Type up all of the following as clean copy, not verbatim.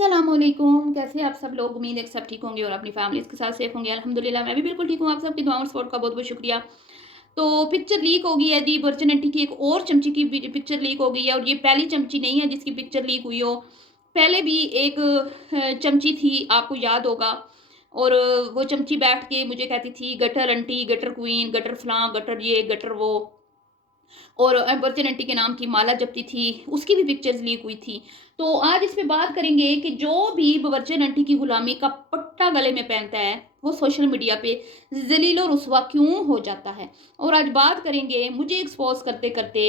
अस्सलामुअलैकुम। कैसे आप सब लोग? उम्मीद है कि सब ठीक होंगे और अपनी फैमिलीज़ के साथ सेफ होंगे। अल्हम्दुलिल्लाह मैं भी बिल्कुल ठीक हूँ। आप सबकी दुआ और सपोर्ट का बहुत-बहुत शुक्रिया। तो पिक्चर लीक हो गई है जी, वर्जिन आंटी की एक और चमची की पिक्चर लीक हो गई है और ये पहली चमची नहीं है जिसकी पिक्चर लीक हुई हो। पहले भी एक चमची थी, आपको याद होगा। और वो चमची बैठ के मुझे कहती थी gutter aunty, gutter queen, gutter फलां, गटर ये, गटर वो। और बर्चन आंटी के नाम की माला जपती थी, उसकी भी पिक्चर्स लीक हुई थी। तो आज इस पे बात करेंगे कि जो भी बर्चन आंटी की गुलामी का पट्टा गले में पहनता है वो सोशल मीडिया पे जलील और रुसवा क्यों हो जाता है। और आज बात करेंगे, मुझे एक्सपोज करते करते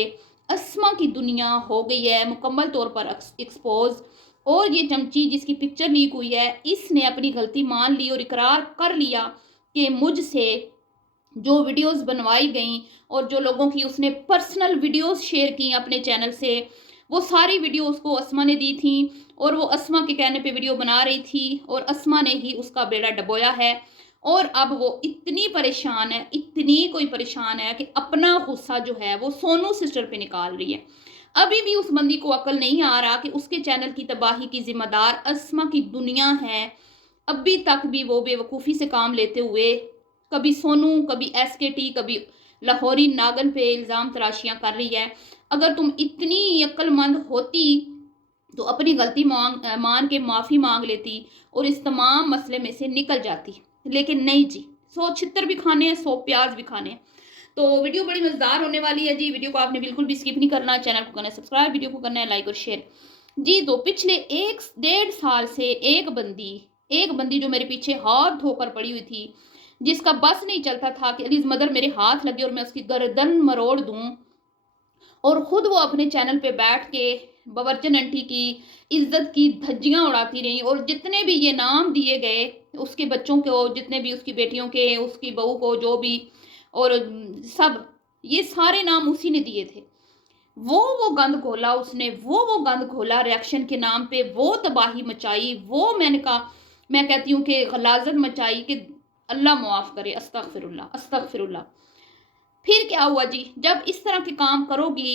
अस्मा की दुनिया हो गई है मुकम्मल तौर पर एक्सपोज। और ये चमची जिसकी पिक्चर लीक हुई है, इसने अपनी गलती मान ली और इकरार कर लिया कि मुझसे जो वीडियोस बनवाई गई और जो लोगों की उसने पर्सनल वीडियोस शेयर की अपने चैनल से, वो सारी वीडियो उसको अस्मा ने दी थी। और वो अस्मा के कहने पे वीडियो बना रही थी और अस्मा ने ही उसका बेड़ा डबोया है। और अब वो इतनी परेशान है, इतनी कोई परेशान है कि अपना गुस्सा जो है वो सोनू सिस्टर पे निकाल रही है। अभी भी उस बंदी को अकल नहीं आ रहा कि उसके चैनल की तबाही की जिम्मेदार अस्मा की दुनिया है। अभी तक भी वो बेवकूफ़ी से काम लेते हुए कभी सोनू, कभी एसकेटी, कभी लाहौरी नागन पे इल्ज़ाम तराशियां कर रही है। अगर तुम इतनी अक्लमंद होती तो अपनी गलती मान के माफ़ी मांग लेती और इस तमाम मसले में से निकल जाती। लेकिन नहीं जी, 100 छितर भी खाने हैं, 100 प्याज भी खाने हैं। तो वीडियो बड़ी मज़ेदार होने वाली है जी। वीडियो को आपने बिल्कुल भी स्किप नहीं करना, चैनल को करना है सब्सक्राइब, वीडियो को करना है लाइक और शेयर जी। तो पिछले 1 डेढ़ साल से एक बंदी जो मेरे पीछे हाथ धोकर पड़ी हुई थी, जिसका बस नहीं चलता था कि अलीज मदर मेरे हाथ लगे और मैं उसकी गर्दन मरोड़ दूं। और खुद वो अपने चैनल पे बैठ के बवर्चन आंटी की इज्जत की धज्जियां उड़ाती रही। और जितने भी ये नाम दिए गए उसके बच्चों को, जितने भी उसकी बेटियों के, उसकी बहू को, जो भी, और सब, ये सारे नाम उसी ने दिए थे। वो गंद घोला उसने, वो गंद घोला रिएक्शन के नाम पे, वो तबाही मचाई, वो मैं कहती हूँ कि गलाजत मचाई कि अल्लाह मुआफ़ करे। अस्तगफिरुल्लाह, अस्तगफिरुल्लाह। फिर क्या हुआ जी, जब इस तरह के काम करोगी,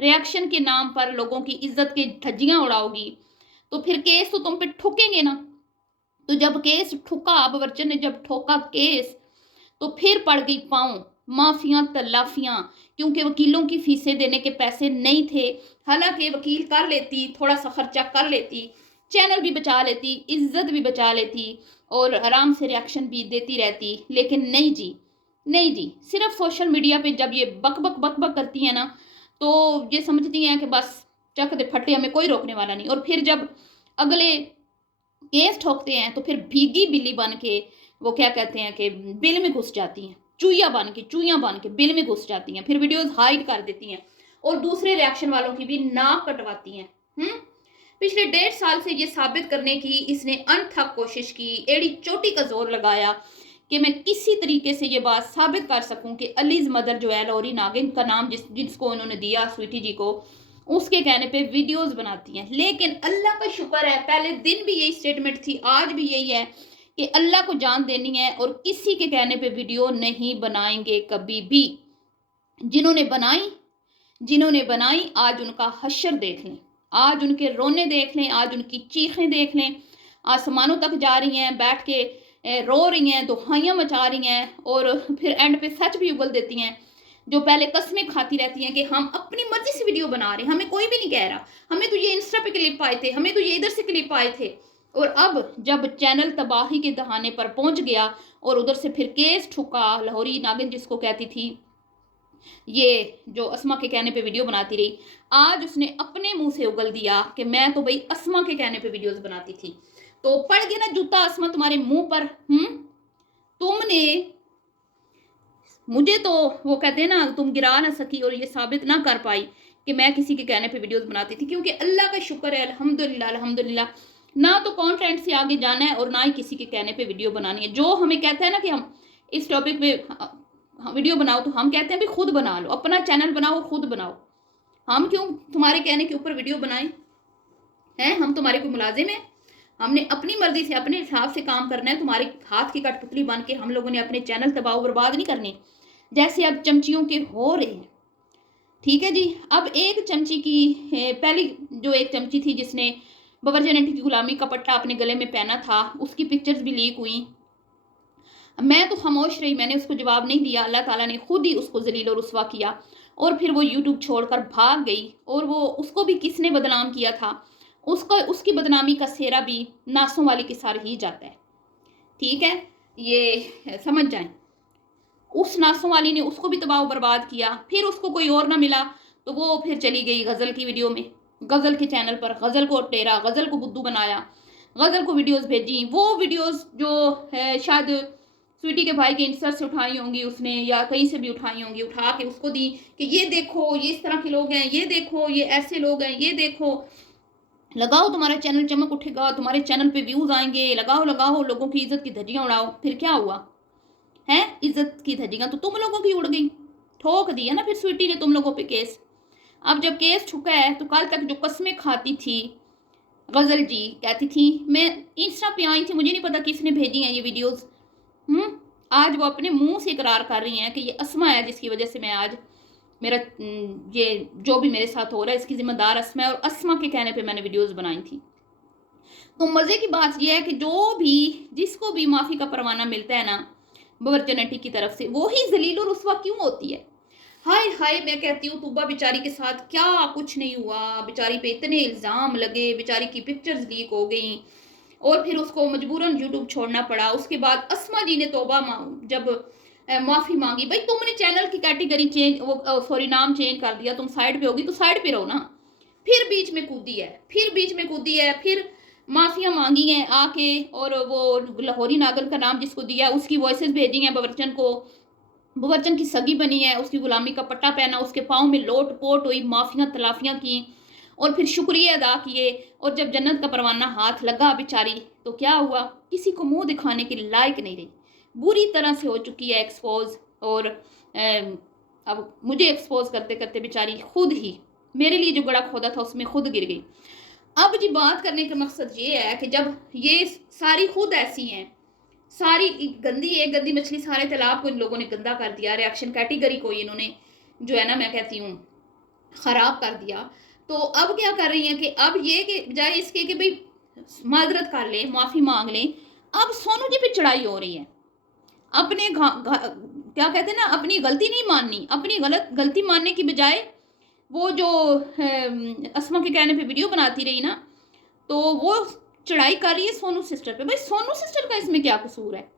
रिएक्शन के नाम पर लोगों की इज्जत की धज्जियां उड़ाओगी, तो फिर केस तो तुम पे ठुकेंगे ना। तो जब केस ठुका, बवर्चन ने जब ठोका केस, तो फिर पड़ गई पाँव माफियां तलाफियां, क्योंकि वकीलों की फीसें देने के पैसे नहीं थे। हालांकि वकील कर लेती, थोड़ा सा खर्चा कर लेती, चैनल भी बचा लेती, इज्जत भी बचा लेती और आराम से रिएक्शन भी देती रहती। लेकिन नहीं जी, नहीं जी, सिर्फ सोशल मीडिया पे जब ये बक बक बक बक करती है ना, तो ये समझती हैं कि बस चक दे फटे, हमें कोई रोकने वाला नहीं। और फिर जब अगले केस ठोकते हैं तो फिर भीगी बिल्ली बन के, वो क्या कहते हैं कि बिल में घुस जाती हैं, चूइयां बन के बिल में घुस जाती हैं, फिर वीडियोस हाइड कर देती हैं और दूसरे रिएक्शन वालों की भी नाक कटवाती हैं। पिछले 1.5 साल से ये साबित करने की इसने अनथक कोशिश की, एड़ी चोटी का जोर लगाया कि मैं किसी तरीके से ये बात साबित कर सकूं कि अलीज मदर जो है, लाहौरी नागिन का नाम जिसको उन्होंने दिया स्वीटी जी को, उसके कहने पे वीडियोस बनाती हैं। लेकिन अल्लाह का शुक्र है, पहले दिन भी यही स्टेटमेंट थी, आज भी यही है कि अल्लाह को जान देनी है और किसी के कहने पे वीडियो नहीं बनाएंगे कभी भी। जिन्होंने बनाई जिन्होंने बनाई आज उनका हश्र देख लें, आज उनके रोने देख लें, आज उनकी चीखें देख लें। आसमानों तक जा रही हैं, बैठ के रो रही हैं, दुहाइयां मचा रही हैं और फिर एंड पे सच भी उगल देती हैं। जो पहले कस्में खाती रहती हैं कि हम अपनी मर्जी से वीडियो बना रहे हैं, हमें कोई भी नहीं कह रहा, हमें तो ये इंस्टा पे क्लिप आए थे, हमें तो ये इधर से क्लिप आए थे। और अब जब चैनल तबाही के दहाने पर पहुंच गया और उधर से फिर केस ठुका, लाहौरी नागिन जिसको कहती थी, ये जो अस्मा के कहने पे वीडियो बनाती रही, आज उसने अपने मुंह से उगल दिया कि मैं तो भाई अस्मा के कहने पे वीडियोस बनाती थी। तो पड़ गया ना जूता अस्मा तुम्हारे मुंह पर। तुमने मुझे, तो वो कहते हैं ना, तुम गिरा ना सकी और ये साबित ना कर पाई कि मैं किसी के कहने पे वीडियोस बनाती थी। क्योंकि अल्लाह का शुक्र है, अल्हम्दुलिल्लाह अल्हम्दुलिल्लाह, ना तो कंटेंट से आगे जाना है और ना ही किसी के कहने पे वीडियो बनानी है। जो हमें कहता है ना कि हम इस टॉपिक पे वीडियो बनाओ, तो हम कहते हैं भी खुद बना लो, अपना चैनल बनाओ, खुद बनाओ। हम क्यों तुम्हारे कहने के ऊपर वीडियो बनाएं? हैं, हम तुम्हारे कोई मुलाजिम हैं? हमने अपनी मर्जी से अपने हिसाब से काम करना है। तुम्हारे हाथ की कठपुतली बन के हम लोगों ने अपने चैनल तबाह बर्बाद नहीं करने, जैसे अब चमचियों के हो रहे हैं। ठीक है जी। अब एक चमची की पहली जो एक चमची थी जिसने बाबरचन आंटी की गुलामी का पट्टा अपने गले में पहना था, उसकी पिक्चर्स भी लीक हुई। मैं तो खामोश रही, मैंने उसको जवाब नहीं दिया। अल्लाह ताला ने खुद ही उसको जलील और रुसवा किया और फिर वो यूट्यूब छोड़कर भाग गई। और वो उसको भी किसने बदनाम किया था, उसको उसकी बदनामी का सेहरा भी नासों वाले के साथ ही जाता है। ठीक है, ये समझ जाएं। उस नासों वाली ने उसको भी तबाह बर्बाद किया। फिर उसको कोई और ना मिला तो वो फिर चली गई गज़ल की वीडियो में, गज़ल के चैनल पर गज़ल को टेरा, गज़ल को बुद्धू बनाया, गज़ल को वीडियोस भेजी। वो वीडियोस जो है शायद स्वीटी के भाई के इंस्टा से उठाई होंगी उसने, या कहीं से भी उठाई होंगी, उठा के उसको दी कि ये देखो ये इस तरह के लोग हैं, ये देखो ये ऐसे लोग हैं, ये देखो, लगाओ तुम्हारा चैनल चमक उठेगा, तुम्हारे चैनल पे व्यूज आएंगे, लगाओ लगाओ, लोगों की इज्जत की धज्जियां उड़ाओ। फिर क्या हुआ है, इज्जत की धज्जियां तो तुम लोगों की उड़ गई, ठोक दिया ना फिर स्वीटी ने तुम लोगों पे केस। अब जब केस ठुका है तो कल तक जो कस्में खाती थी गजल जी, कहती थी मैं इंस्टा पे आई थी, मुझे नहीं पता किसने भेजी हैं ये वीडियोस। आज वो अपने मुंह से इकरार कर रही हैं कि ये अस्मा है जिसकी वजह से मैं आज मेरा ये जो भी मेरे साथ हो रहा है इसकी जिम्मेदार अस्मा है, और अस्मा के कहने पे मैंने वीडियोस बनाई थी। तो मजे की बात यह है कि जो भी जिसको भी माफी का परवाना मिलता है ना बाबरचन आंटी की तरफ से, वो ही जलील और रुसवा क्यों होती है। हाय हाय, मैं कहती हूँ तूबा बेचारी के साथ क्या कुछ नहीं हुआ, बेचारी पे इतने इल्ज़ाम लगे, बेचारी की पिक्चर्स लीक हो गई और फिर उसको मजबूरन यूट्यूब छोड़ना पड़ा। उसके बाद अस्मा जी ने तौबा जब माफ़ी मांगी, भाई तुमने चैनल की कैटेगरी चेंज, वो सॉरी नाम चेंज कर दिया, तुम साइड पे होगी तो साइड पे रहो ना। फिर बीच में कूदी है, फिर माफिया मांगी हैं आके, और वो लाहौरी नागल का नाम जिसको दिया उसकी वॉइसेस भेजी हैं बाबरचन को, बाबरचन की सगी बनी है, उसकी गुलामी का पट्टा पहना, उसके पाँव में लोट पोट हुई, माफिया तलाफियां की और फिर शुक्रिया अदा किए। और जब जन्नत का परवाना हाथ लगा बेचारी तो क्या हुआ, किसी को मुंह दिखाने के लायक नहीं रही, बुरी तरह से हो चुकी है एक्सपोज। और अब मुझे एक्सपोज करते करते बेचारी खुद ही, मेरे लिए जो गड़ा खोदा था उसमें खुद गिर गई। अब जी बात करने का मकसद ये है कि जब ये सारी खुद ऐसी हैं, सारी गंदी, एक गंदी मछली सारे तालाब को इन लोगों ने गंदा कर दिया, रिएक्शन कैटेगरी को इन्होंने जो है ना मैं कहती हूँ ख़राब कर दिया। तो अब क्या कर रही हैं कि अब ये कि बजाय इसके कि भाई माजरत कर ले, माफ़ी मांग लें, अब सोनू जी पे चढ़ाई हो रही है। अपने क्या कहते हैं ना, अपनी गलती नहीं माननी, अपनी गलती मानने की बजाय वो जो अस्मा के कहने पे वीडियो बनाती रही ना, तो वो चढ़ाई कर रही है सोनू सिस्टर पे। भाई सोनू सिस्टर का इसमें क्या कसूर है,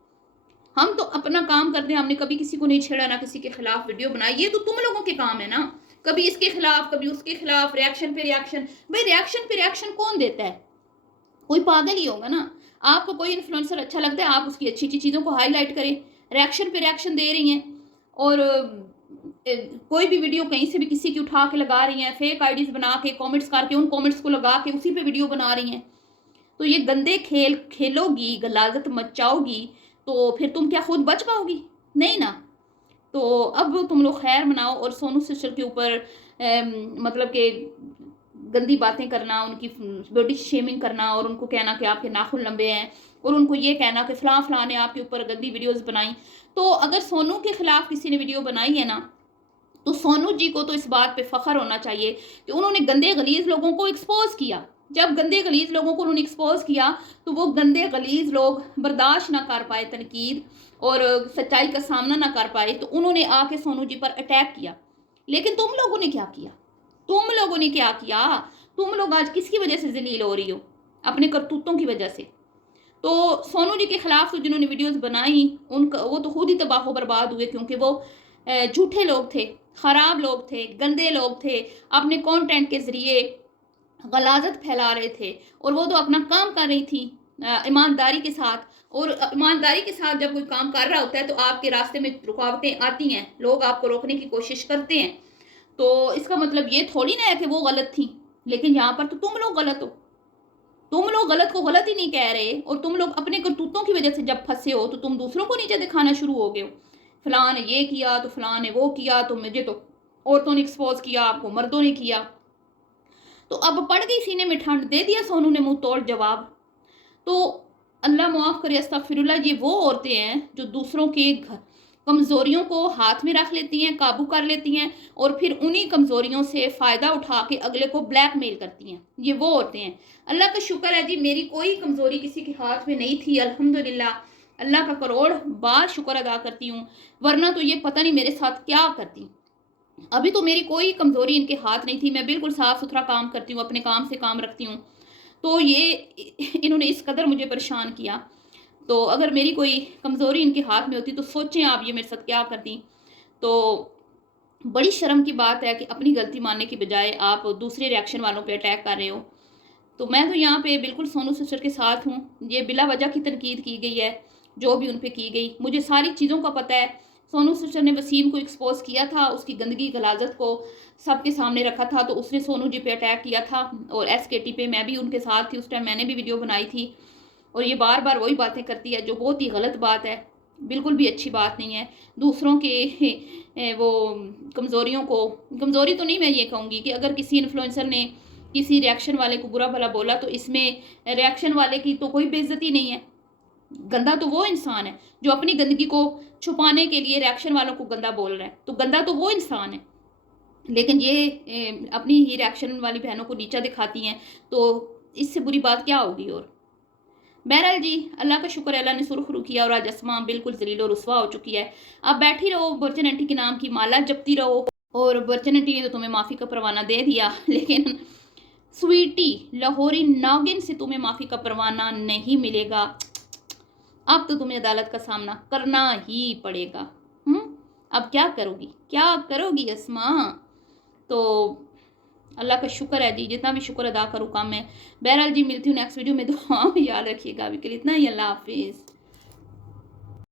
हम तो अपना काम करते हैं, हमने कभी किसी को नहीं छेड़ा, ना किसी के खिलाफ वीडियो बनाई, ये तो तुम लोगों के काम है ना, कभी इसके खिलाफ कभी उसके खिलाफ, रिएक्शन पे रिएक्शन। भाई रिएक्शन पे रिएक्शन कौन देता है, कोई पागल ही होगा ना। आपको कोई इन्फ्लुएंसर अच्छा लगता है, आप उसकी अच्छी अच्छी चीज़ों को हाईलाइट करें, रिएक्शन पे रिएक्शन दे रही हैं। और कोई भी वीडियो कहीं से भी किसी की उठा के लगा रही हैं, फेक आईडीज बना के कमेंट्स करके उन कमेंट्स को लगा के उसी पे वीडियो बना रही हैं। तो ये गंदे खेल खेलोगी, गलाजत मचाओगी तो फिर तुम क्या खुद बच पाओगी, नहीं ना। तो अब तुम लोग खैर मनाओ और सोनू सिस्टर के ऊपर मतलब कि गंदी बातें करना, उनकी बॉडी शेमिंग करना और उनको कहना कि आपके नाखून लंबे हैं, और उनको ये कहना कि फ़लाँ फ़लाँ ने आपके ऊपर गंदी वीडियोस बनाई। तो अगर सोनू के ख़िलाफ़ किसी ने वीडियो बनाई है ना, तो सोनू जी को तो इस बात पे फ़ख्र होना चाहिए कि उन्होंने गंदे गलीज़ लोगों को एक्सपोज़ किया। जब गंदे गलीज़ लोगों को उन्होंने एक्सपोज़ किया तो वो गंदे गलीज़ लोग बर्दाश्त ना कर पाए तनकीद और सच्चाई का सामना ना कर पाए, तो उन्होंने आके सोनू जी पर अटैक किया। लेकिन तुम लोगों ने क्या किया, तुम लोगों ने क्या किया, तुम लोग आज किसकी वजह से जलील हो रही हो, अपने करतूतों की वजह से। तो सोनू जी के खिलाफ तो जिन्होंने वीडियोस बनाई उनका वो तो खुद ही तबाह बर्बाद हुए, क्योंकि वो झूठे लोग थे, ख़राब लोग थे, गंदे लोग थे, अपने कंटेंट के ज़रिए गलाजत फैला रहे थे। और वो तो अपना काम कर रही थी ईमानदारी के साथ, और ईमानदारी के साथ जब कोई काम कर रहा होता है तो आपके रास्ते में रुकावटें आती हैं, लोग आपको रोकने की कोशिश करते हैं। तो इसका मतलब ये थोड़ी ना है कि वो गलत थी, लेकिन यहाँ पर तो तुम लोग गलत हो, तुम लोग गलत को गलत ही नहीं कह रहे, और तुम लोग अपने करतूतों की वजह से जब फंसे हो तो तुम दूसरों को नीचे दिखाना शुरू हो गए हो। फलां ने ये किया तो फलां ने वो किया, तो मुझे तो औरतों ने एक्सपोज किया, आपको मर्दों ने किया। तो अब पड़ गई सीने में ठंड, दे दिया सोनू ने मुंह तोड़ जवाब। तो अल्लाह मुआफ़ करे, अस्तगफिरुल्लाह, ये वो औरतें हैं जो दूसरों के कमज़ोरियों को हाथ में रख लेती हैं, काबू कर लेती हैं और फिर उन्हीं कमज़ोरियों से फ़ायदा उठा के अगले को ब्लैकमेल करती हैं। ये वो होते हैं। अल्लाह का शुक्र है जी, मेरी कोई कमज़ोरी किसी के हाथ में नहीं थी अल्हम्दुलिल्लाह। अल्लाह का करोड़ बार शुक्र अदा करती हूँ, वरना तो ये पता नहीं मेरे साथ क्या करती। अभी तो मेरी कोई कमज़ोरी इनके हाथ नहीं थी, मैं बिल्कुल साफ़-सुथरा काम करती हूँ, अपने काम से काम रखती हूँ। तो ये इन्होंने इस कदर मुझे परेशान किया। तो अगर मेरी कोई कमज़ोरी इनके हाथ में होती तो सोचें आप ये मेरे साथ क्या करती। तो बड़ी शर्म की बात है कि अपनी गलती मानने की बजाय आप दूसरे रिएक्शन वालों पे अटैक कर रहे हो। तो मैं तो यहाँ पे बिल्कुल सोनू सिस्टर के साथ हूँ। ये बिला वजह की तनकीद की गई है, जो भी उन पे की गई। मुझे सारी चीज़ों का पता है। सोनू सिस्टर ने वसीम को एक्सपोज़ किया था, उसकी गंदगी गलाज़त को सबके सामने रखा था, तो उसने सोनू जी पे अटैक किया था और एसकेटी पे मैं भी उनके साथ थी, उस टाइम मैंने भी वीडियो बनाई थी। और ये बार-बार वही बातें करती है, जो बहुत ही गलत बात है, बिल्कुल भी अच्छी बात नहीं है। दूसरों के वो कमज़ोरियों को, कमज़ोरी तो नहीं मैं ये कहूँगी कि अगर किसी इन्फ्लुएंसर ने किसी रिएक्शन वाले को बुरा-भला बोला तो इसमें रिएक्शन वाले की तो कोई बेइज़्ज़ती नहीं है। गंदा तो वो इंसान है, जो अपनी गंदगी को छुपाने के लिए रिएक्शन वालों को गंदा बोल रहा है, तो गंदा तो वो इंसान है। लेकिन ये अपनी ही रिएक्शन वाली बहनों को नीचा दिखाती हैं, तो इससे बुरी बात क्या होगी और। बहरहाल जी, अल्लाह का शुक्र है, अल्लाह ने सुरखरू किया और आज अस्मा बिल्कुल ज़लील और रुसवा हो चुकी है। आप बैठी रहो, बर्चन आंटी के नाम की माला जपती रहो और बर्चन आंटी ने तो तुम्हें माफ़ी का परवाना दे दिया, लेकिन स्वीटी लाहौरी नागिन से तुम्हें माफ़ी का परवाना नहीं मिलेगा। अब तो तुम्हें अदालत का सामना करना ही पड़ेगा। अब क्या करोगी अस्मा। तो अल्लाह का शुक्र है जी, जितना भी शुक्र अदा करूँ कम है। बहरहाल जी, मिलती हूँ नेक्स्ट वीडियो में, दुआ में याद रखिएगा। अभी के लिए इतना ही, अल्लाह हाफिज़।